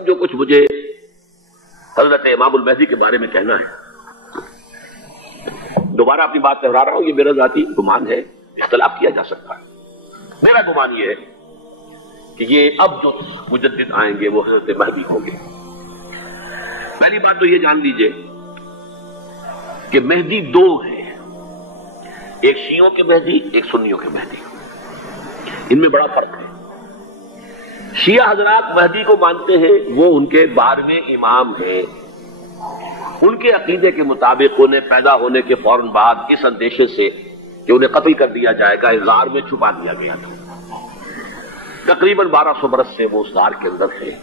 اب جو کچھ مجھے حضرت امام المہدی کے بارے میں کہنا ہے، دوبارہ اپنی بات دہرا رہا ہوں، یہ میرا ذاتی گمان ہے، اختلاف کیا جا سکتا ہے۔ میرا گمان یہ ہے کہ یہ اب جو مجدد آئیں گے وہ حضرت مہدی ہوں گے۔ پہلی بات تو یہ جان لیجئے کہ مہدی دو ہیں، ایک شیعوں کے مہدی، ایک سنیوں کے مہدی، ان میں بڑا فرق ہے۔ شیعہ حضرات مہدی کو مانتے ہیں، وہ ان کے 12ویں امام ہیں، ان کے عقیدے کے مطابق انہیں پیدا ہونے کے فوراً بعد اس اندیشے سے کہ انہیں قتل کر دیا جائے گا اس غار میں چھپا دیا گیا تھا۔ تقریباً 1200 برس سے وہ اس غار کے اندر ہیں،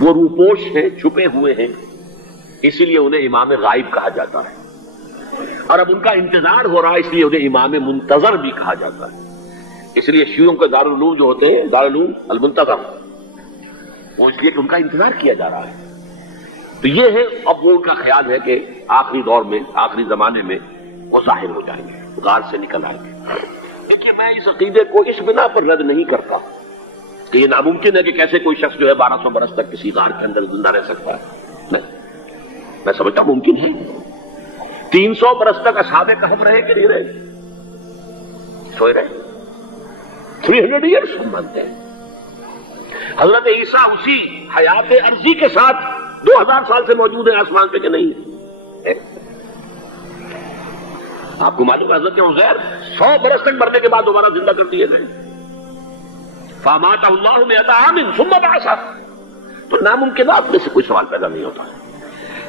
وہ روپوش ہیں، چھپے ہوئے ہیں، اسی لیے انہیں امام غائب کہا جاتا ہے، اور اب ان کا انتظار ہو رہا ہے، اس لیے انہیں امام منتظر بھی کہا جاتا ہے۔ اس لیے شیعوں کے دارالعلوم جو ہوتے ہیں، دارالعلوم المنتظر، وہ اس لیے کہ ان کا انتظار کیا جا رہا ہے۔ تو یہ ہے، اب وہ ان کا خیال ہے کہ آخری دور میں، آخری زمانے میں وہ ظاہر ہو جائیں گے، غار سے نکل آئیں گے۔ دیکھیے، میں اس عقیدے کو اس بنا پر رد نہیں کرتا کہ یہ ناممکن ہے کہ کیسے کوئی شخص جو ہے 1200 برس تک کسی غار کے اندر زندہ رہ سکتا ہے۔ میں سمجھتا ہوں ممکن ہے۔ 300 برس تک اصحاب کہف رہے کہ نہیں رہے؟ سوئے رہے۔ 300 ایئرس ہم مانتے ہیں۔ حضرت عیسیٰ اسی حیات عرضی کے ساتھ 2000 سال سے موجود ہے آسمان پہ کہ نہیں ہے؟ آپ کو معلوم ہے حضرت عزیر 100 برس تک مرنے کے بعد دوبارہ زندہ کر دیے گئے۔ فَأَمَاتَهُ اللَّهُ مِئَةَ عَامٍ ثُمَّ بَعَثَهُ۔ تو ناممکنات میں سے کوئی سوال پیدا نہیں ہوتا ہے،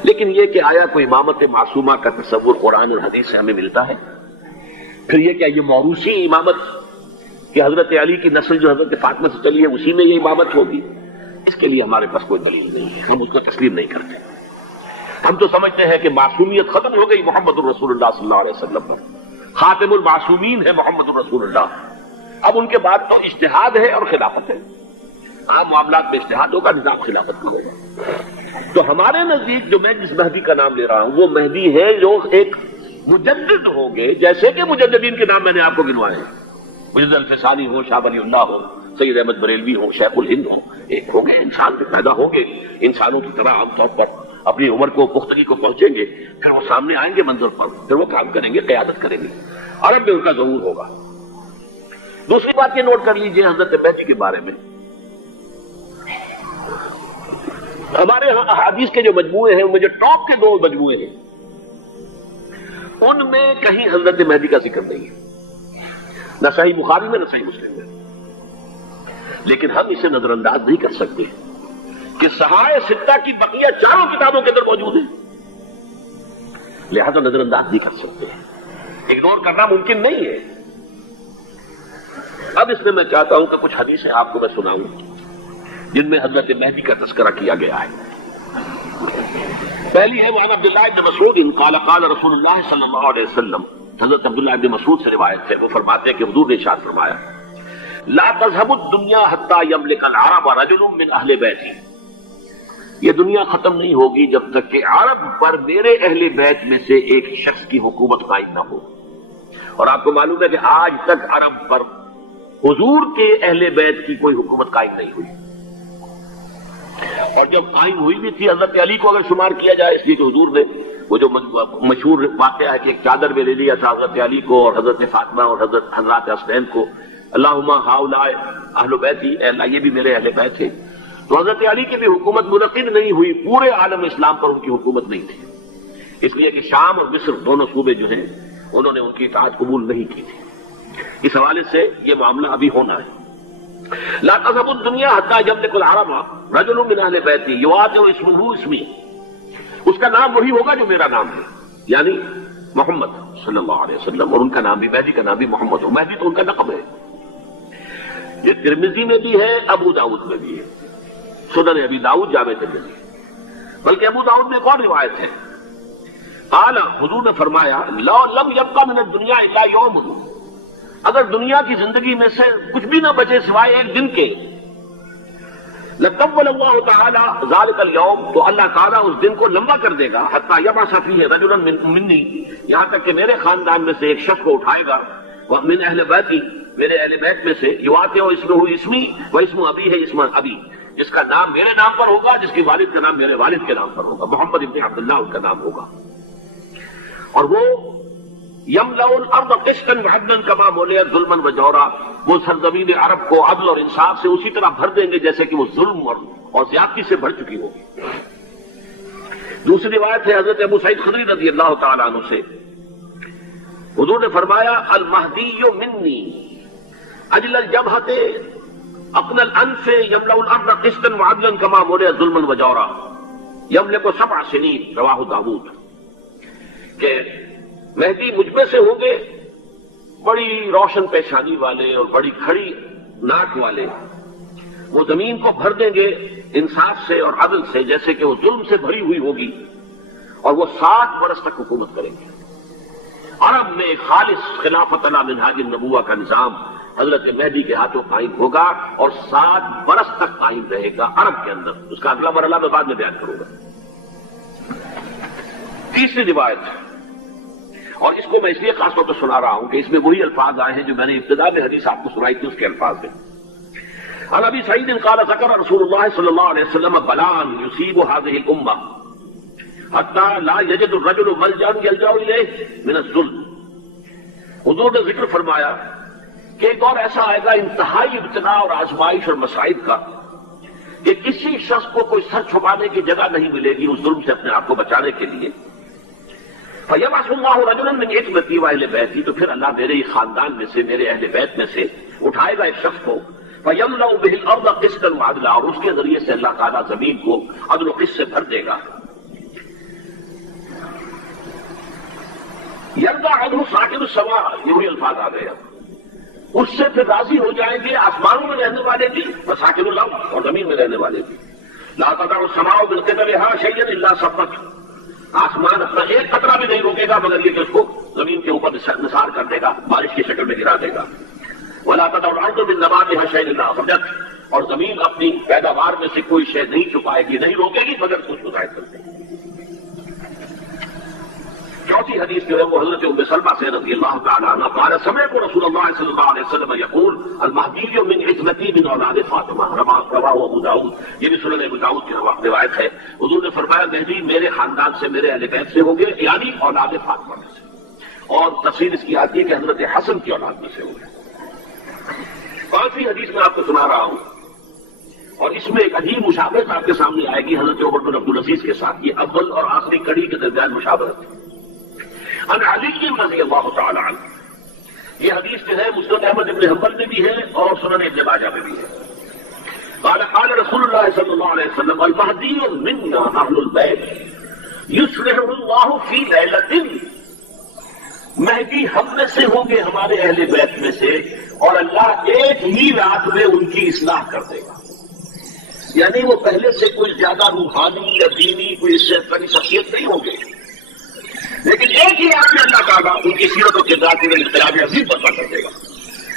لیکن یہ کہ آیا کوئی امامت معصومہ کا تصور قرآن اور حدیث سے ہمیں ملتا ہے؟ پھر یہ کیا یہ موروثی امامت کہ حضرت علی کی نسل جو حضرت فاطمہ سے چلی ہے اسی میں یہ امامت ہوگی؟ اس کے لیے ہمارے پاس کوئی دلیل نہیں ہے، ہم اس کو تسلیم نہیں کرتے۔ ہم تو سمجھتے ہیں کہ معصومیت ختم ہو گئی محمد الرسول اللہ صلی اللہ علیہ وسلم پر، خاتم المعصومین ہے محمد الرسول اللہ۔ اب ان کے بعد تو اجتہاد ہے اور خلافت ہے، عام معاملات میں اجتہاد ہوگا، نظام خلافت کا ہوگا۔ تو ہمارے نزدیک جو میں جس مہدی کا نام لے رہا ہوں وہ مہدی ہے جو ایک مجدد ہوگے، جیسے کہ مجددین کے نام میں نے آپ کو گنوائے ہیں، مجدد الفسانی ہو، شاہ ولی اللہ ہو، سید احمد بریلوی ہو، شیخ الہند ہو، ایک ہوں گے، انسان سے پیدا ہوں گے، انسانوں کی طرح عام طور پر اپنی عمر کو، پختگی کو پہنچیں گے، پھر وہ سامنے آئیں گے منظر پر، پھر وہ کام کریں گے، قیادت کریں گے، عرب میں ان کا ظہور ہوگا۔ دوسری بات یہ نوٹ کر لیجئے حضرت مہدی کے بارے میں، ہمارے ہاں احادیث کے جو مجموعے ہیں، ان میں جو ٹاپ کے 2 مجموعے ہیں، ان میں کہیں حضرت مہدی کا ذکر نہیں ہے، نہ صحیح بخاری میں نہ صحیح مسلم میں، لیکن ہم اسے نظر انداز نہیں کر سکتے کہ صحائح ستہ کی بقیہ 4 کتابوں کے اندر موجود ہیں، لہذا نظر انداز نہیں کر سکتے، اگنور کرنا ممکن نہیں ہے۔ اب اس میں چاہتا ہوں کہ کچھ حدیثیں آپ کو میں سناؤں جن میں حضرت مہدی کا تذکرہ کیا گیا ہے۔ پہلی ہے وعن عبداللہ بن مسعود قال قال رسول اللہ صلی اللہ علیہ وسلم، حضرت عبداللہ بن مسعود سے روایت ہے، وہ فرماتے ہیں کہ حضور نے ارشاد فرمایا لا تذهب الدنيا حتى يملك العرب رجل من اہل بیتی، یہ دنیا ختم نہیں ہوگی جب تک کہ عرب پر میرے اہل بیت میں سے ایک شخص کی حکومت قائم نہ ہو۔ اور آپ کو معلوم ہے کہ آج تک عرب پر حضور کے اہل بیت کی کوئی حکومت قائم نہیں ہوئی، اور جب قائم ہوئی بھی تھی حضرت علی کو اگر شمار کیا جائے، اس لیے کہ حضور نے وہ جو مشہور واقعہ ہے کہ ایک چادر میں لے لیا تھا حضرت علی کو اور حضرت فاطمہ اور حضرات حسنین کو، اللہم ہؤلاء اہل بیتی، اے اللہ یہ بھی میرے اہل بیت ہیں، تو حضرت علی کی بھی حکومت منعقد نہیں ہوئی، پورے عالم اسلام پر ان کی حکومت نہیں تھی، اس لیے کہ شام اور مصر دونوں صوبے جو ہیں انہوں نے ان کی اطاعت قبول نہیں کی تھی۔ اس حوالے سے یہ معاملہ ابھی ہونا ہے۔ لا تذهب الدنيا حتى يملك العرب رجل من اہل بیتی یواطئ اسمه اسمی، اس کا نام وہی ہوگا جو میرا نام ہے، یعنی محمد صلی اللہ علیہ وسلم، اور ان کا نام بھی مہدی کا نام بھی محمد ہو، مہدی تو ان کا لقب ہے۔ یہ ترمذی میں بھی ہے، ابو داؤد میں بھی ہے، سنن ابی داؤد جامع ترمذی، بلکہ ابو داؤد میں ایک اور روایت ہے، قال حضور نے فرمایا لو لم يبقى من الدنيا الا يوم، اگر دنیا کی زندگی میں سے کچھ بھی نہ بچے سوائے ایک دن کے، لطول اللہ تعالی ذلك اليوم، تو اللہ تعالیٰ اس دن کو لمبا کر دے گا، حتی یبعث فیہ رجلا منی، یہاں تک کہ میرے خاندان میں سے ایک شخص کو اٹھائے گا، من اہل بیتی، میرے اہل بیت میں سے، یواطئ اسمہ اسمی و اسم ابی ہے اسم ابی، جس کا نام میرے نام پر ہوگا، جس کی والد کا نام میرے والد کے نام پر ہوگا، محمد ابن عبداللہ ان کا نام ہوگا، اور وہ یملأ الارض قسطا وعدلا کما ملئت ظلما وجورا، وہ سرزمین عرب کو عدل اور انصاف سے اسی طرح بھر دیں گے جیسے کہ وہ ظلم اور زیادتی سے بھر چکی ہوگی۔ دوسری روایت ہے حضرت ابو سعید خدری رضی اللہ تعالیٰ عنہ سے، حضور نے فرمایا المہدی منی اجل الجبہۃ اقنى الانف يملأ الارض قسطا وعدلا كما ملئت ظلما وجورا يملك 7 سنين رواہ داؤد، کہ مہدی مجھ میں سے ہوں گے بڑی روشن پیشانی والے اور بڑی کھڑی ناک والے، وہ زمین کو بھر دیں گے انصاف سے اور عدل سے جیسے کہ وہ ظلم سے بھری ہوئی ہوگی، اور وہ 7 برس تک حکومت کریں گے۔ عرب میں خالص خلافت علی منہاج النبوہ کا نظام حضرت مہدی کے ہاتھوں قائم ہوگا اور 7 برس تک قائم رہے گا عرب کے اندر۔ اس کا اگلا مرحلہ میں بعد میں بیان کروں گا۔ تیسری روایت، اور اس کو میں اس لیے خاص طور پر سنا رہا ہوں کہ اس میں وہی الفاظ آئے ہیں جو میں نے ابتدا میں حدیث آپ کو سنائی تھی، اس کے الفاظ ہیں۔ عن ابی سعید قال ذکر رسول اللہ صلی اللہ علیہ وسلم بلاء یصیب هذه الامہ حتی لا یجد الرجل ملجا یلجا الیہ من الظلم، حضور نے ذکر فرمایا کہ ایک دور ایسا آئے گا انتہائی ابتلا اور آزمائش اور مصائب کا کہ کسی شخص کو کوئی سر چھپانے کی جگہ نہیں ملے گی اس ظلم سے اپنے آپ کو بچانے کے لیے۔ فَيَبْعَثُ اللَّهُ رَجُلًا مِنْ عِتْبَتِي وَأَهْلِ بَيْتِي، تو پھر اللہ میرے ہی خاندان میں سے، میرے اہل بیت میں سے اٹھائے گا ایک شخص کو، فَيَمْلَأُ بِهِ الْأَرْضَ قِسْطًا وَعَدْلًا، اور اس کے ذریعے سے اللہ تعالیٰ زمین کو عدل و قسط سے بھر دے گا۔ يَرْضَى عَنْهُ سَاكِنُ السَّمَاءِ، یہ وہی الفاظ آ گئے، اس سے پھر راضی ہو جائیں گے آسمانوں میں رہنے والے بھی وساکن الارض، اور زمین میں رہنے والے بھی۔ لا تدع السماء بقدرها شيئا الا سقط، آسمان اپنا ایک قطرہ بھی نہیں روکے گا مگر یہ کہ اس کو زمین کے اوپر نثار کر دے گا، بارش کی شکل میں گرا دے گا۔ ولا تدع الارض من نباتها شيئا الا اخرجت، اور زمین اپنی پیداوار میں سے کوئی شے نہیں چھپائے گی، نہیں روکے گی مگر کچھ ظاہر کر دے گی۔ چوتھی حدیث جو ہے وہ حضرت ام سلمہ سے رضی اللہ تعالی عنہ قال سمعت رسول اللہ صلی اللہ علیہ وسلم یقول المہدی من عتبتی من اولاد فاطمہ، رواہ ابو داؤد، یہ بھی سنن ابو داؤد کی روایت ہے۔ حضور نے فرمایا مہدی میرے خاندان سے، میرے اہل بیت سے ہوں گے، یعنی اولاد فاطمہ میں سے، اور تفسیر اس کی آتی ہے کہ حضرت حسن کی اولاد میں سے ہوں گے۔ پانچویں حدیث میں آپ کو سنا رہا ہوں، اور اس میں ایک عجیب مشابہت آپ کے سامنے آئے گی حضرت عمر بن عبدالعزیز کے ساتھ، یہ اول اور آخری کڑی کے درمیان مشابہت ہے۔ عن علی رضی اللہ تعالی عنہ، یہ حدیث جو ہے مسند احمد ابن حنبل میں بھی ہے اور سنن ابن ماجہ میں بھی ہے۔ قال قال رسول اللہ صلی اللہ علیہ وسلم المہدی منا اہل البیت یصلح اللہ فی لیلۃ، مہدی ہم میں سے ہوں گے، ہمارے اہل بیت میں سے، اور اللہ ایک ہی رات میں ان کی اصلاح کر دے گا۔ یعنی وہ پہلے سے کوئی زیادہ روحانی یا دینی کوئی اس سے بڑی شخصیت نہیں ہوں گے، لیکن ایک ہی رات میں اللہ تعالیٰ ان کی سیرت و کردار کے لیے انقلاب عظیم برپا کر دے گا۔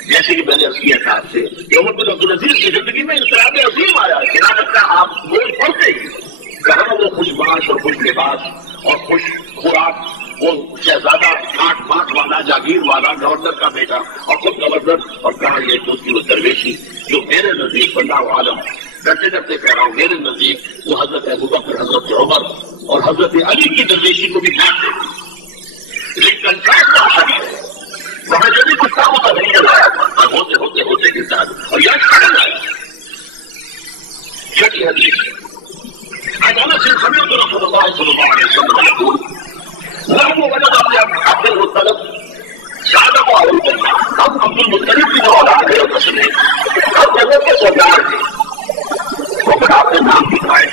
جیسے کہ میں نے عرض کیا تھا آپ سے کہ عمر بن عبدالعزیز کی زندگی میں انقلاب عظیم آیا، قیامت کا آپ روز پڑھتے ہی کہاں وہ خوش باش اور خوش لباس اور خوش خوراک، وہ شہزادہ 8 باغ والا، جاگیر والا، گورنر کا بیٹا اور خود گورنر، اور کہا یہ تو اس کی وہ درویشی جو میرے نزدیک واللہ عالم ڈرتے ڈرتے کہہ رہا ہوں، میرے نزدیک وہ حضرت ابوبکر، حضرت عمر اور حضرت علی کی درویشی کو بھی مانتے ہیں۔ لیکن کنٹریکٹ کا حالی ہے، وہاں جو بھی کچھ کام کا نہیں آیا تھا، ہوتے ہوتے ہوتے کے ساتھ، اور یہاں کھڑا آیا۔ چھٹی حدیث اچانک سے سمعت رسول اللہ صلی اللہ علیہ وسلم یقول نحن وجد عبد المطلب صادق و ہم عبد المطلب کی جو اولاد ہے وہ سنے ہم جگہ کے سردار تھے، وہ پھر آپ نے نام دکھائے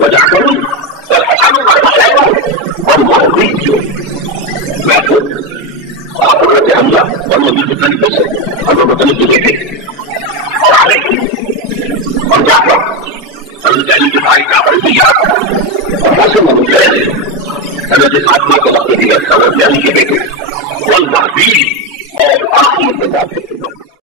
وجہ کروں اور محبت جو میں خود آپ حضرت حمزہ اور نبی کے طریقے سے حضرت مطلب کے بیٹے اور آگے اور جا کر حضرت علی کے بھائی جعفر بھی یاد اور حسن محمود رہے حضرت فاطمہ کو وقت دیا حضرت علی کے بیٹے والمہدی اور آخری انتظار